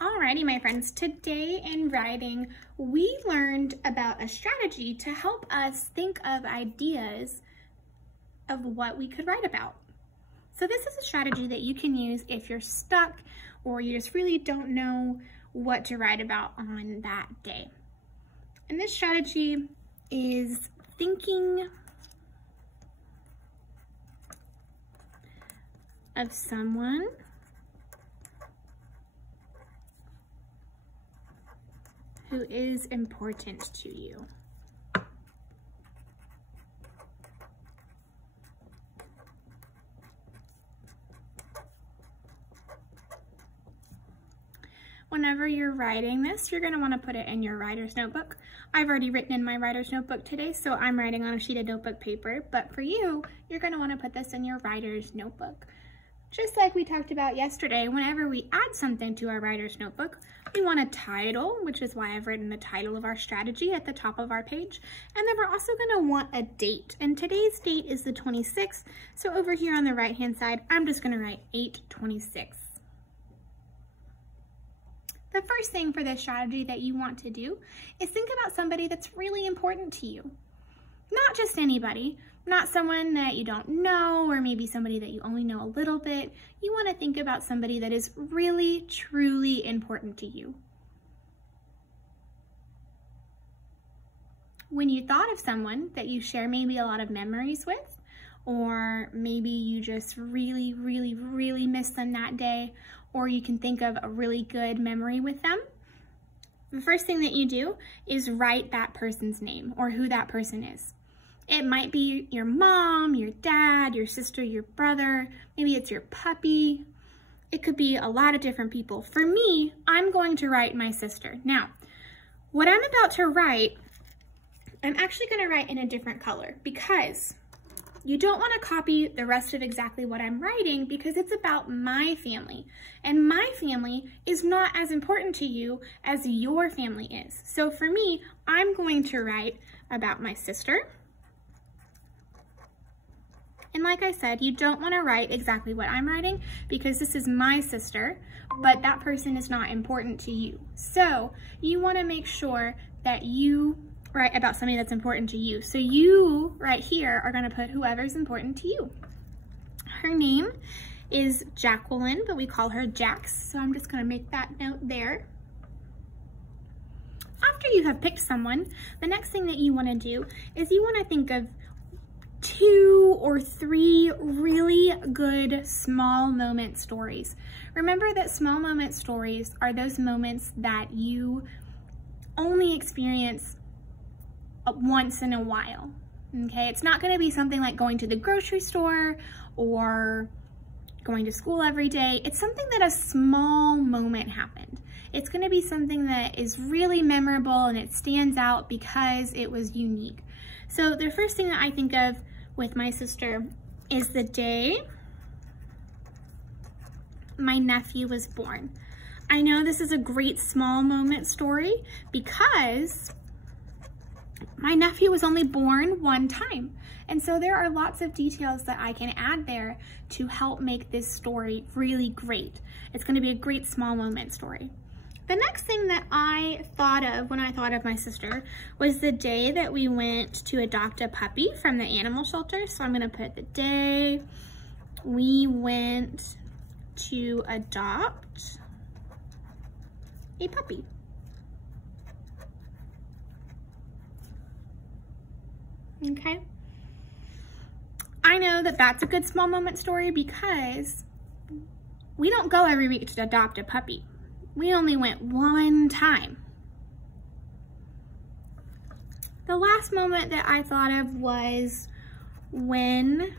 Alrighty, my friends, today in writing, we learned about a strategy to help us think of ideas of what we could write about. So this is a strategy that you can use if you're stuck or you just really don't know what to write about on that day. And this strategy is thinking of someone who is important to you. Whenever you're writing this, you're going to want to put it in your writer's notebook. I've already written in my writer's notebook today, so I'm writing on a sheet of notebook paper, but for you, you're going to want to put this in your writer's notebook. Just like we talked about yesterday, whenever we add something to our writer's notebook, we want a title, which is why I've written the title of our strategy at the top of our page. And then we're also going to want a date. And today's date is the 26th. So over here on the right-hand side, I'm just going to write 8/26. The first thing for this strategy that you want to do is think about somebody that's really important to you. Not just anybody, not someone that you don't know, or maybe somebody that you only know a little bit. You want to think about somebody that is really, truly important to you. When you thought of someone that you share maybe a lot of memories with, or maybe you just really, really, really miss them that day, or you can think of a really good memory with them, the first thing that you do is write that person's name or who that person is. It might be your mom, your dad, your sister, your brother, maybe it's your puppy. It could be a lot of different people. For me, I'm going to write my sister. Now, what I'm about to write, I'm actually going to write in a different color because you don't want to copy the rest of exactly what I'm writing because it's about my family. And my family is not as important to you as your family is. So for me, I'm going to write about my sister. And like I said, you don't want to write exactly what I'm writing because this is my sister, but that person is not important to you. So you want to make sure that you write about something that's important to you. So you, right here, are going to put whoever's important to you. Her name is Jacqueline, but we call her Jax. So I'm just going to make that note there. After you have picked someone, the next thing that you want to do is you want to think of 2 or 3 really good small moment stories. Remember that small moment stories are those moments that you only experience once in a while, okay? It's not going to be something like going to the grocery store or going to school every day. It's something that a small moment happened. It's going to be something that is really memorable and it stands out because it was unique. So the first thing that I think of with my sister is the day my nephew was born. I know this is a great small moment story because my nephew was only born one time. And so there are lots of details that I can add there to help make this story really great. It's going to be a great small moment story. The next thing that I thought of when I thought of my sister was the day that we went to adopt a puppy from the animal shelter. So I'm going to put the day we went to adopt a puppy. Okay. I know that that's a good small moment story because we don't go every week to adopt a puppy. We only went one time. The last moment that I thought of was when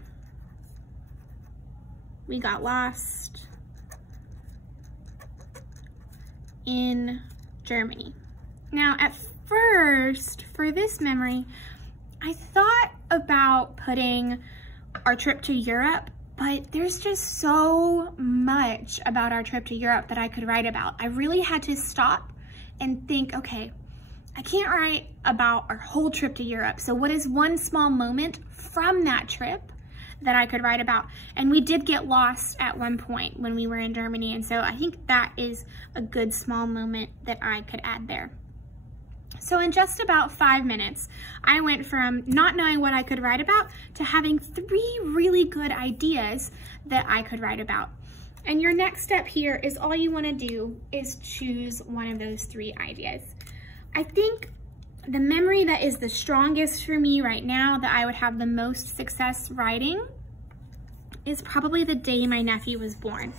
we got lost in Germany. Now, at first, for this memory, I thought about putting our trip to Europe, but there's just so much about our trip to Europe that I could write about. I really had to stop and think, okay, I can't write about our whole trip to Europe. So what is one small moment from that trip that I could write about. And we did get lost at one point when we were in Germany. And so I think that is a good small moment that I could add there. So in just about 5 minutes, I went from not knowing what I could write about to having 3 really good ideas that I could write about. And your next step here is all you want to do is choose one of those 3 ideas. I think the memory that is the strongest for me right now, that I would have the most success writing, is probably the day my nephew was born.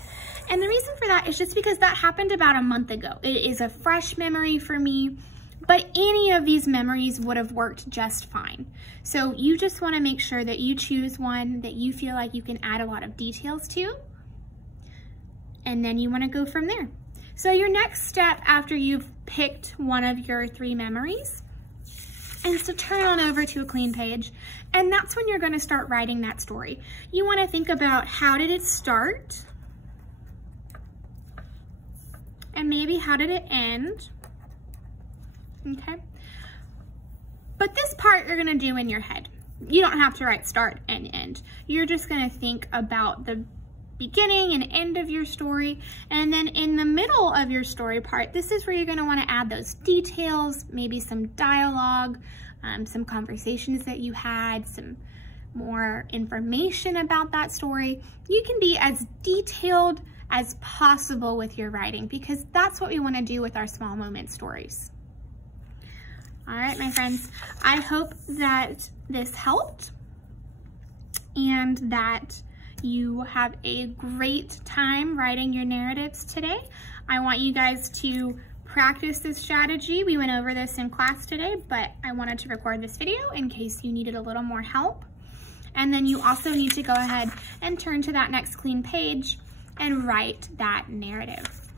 And the reason for that is just because that happened about a month ago. It is a fresh memory for me, but any of these memories would have worked just fine. So you just want to make sure that you choose one that you feel like you can add a lot of details to, and then you want to go from there. So your next step after you've picked one of your 3 memories is to turn on over to a clean page, and that's when you're going to start writing that story. You want to think about, how did it start? And maybe how did it end? Okay. But this part you're going to do in your head. You don't have to write start and end. You're just going to think about the beginning and end of your story, and then in the middle of your story part, this is where you're going to want to add those details, maybe some dialogue, some conversations that you had, some more information about that story. You can be as detailed as possible with your writing, because that's what we want to do with our small moment stories. All right, my friends, I hope that this helped and that you have a great time writing your narratives today. I want you guys to practice this strategy. We went over this in class today, but I wanted to record this video in case you needed a little more help. And then you also need to go ahead and turn to that next clean page and write that narrative.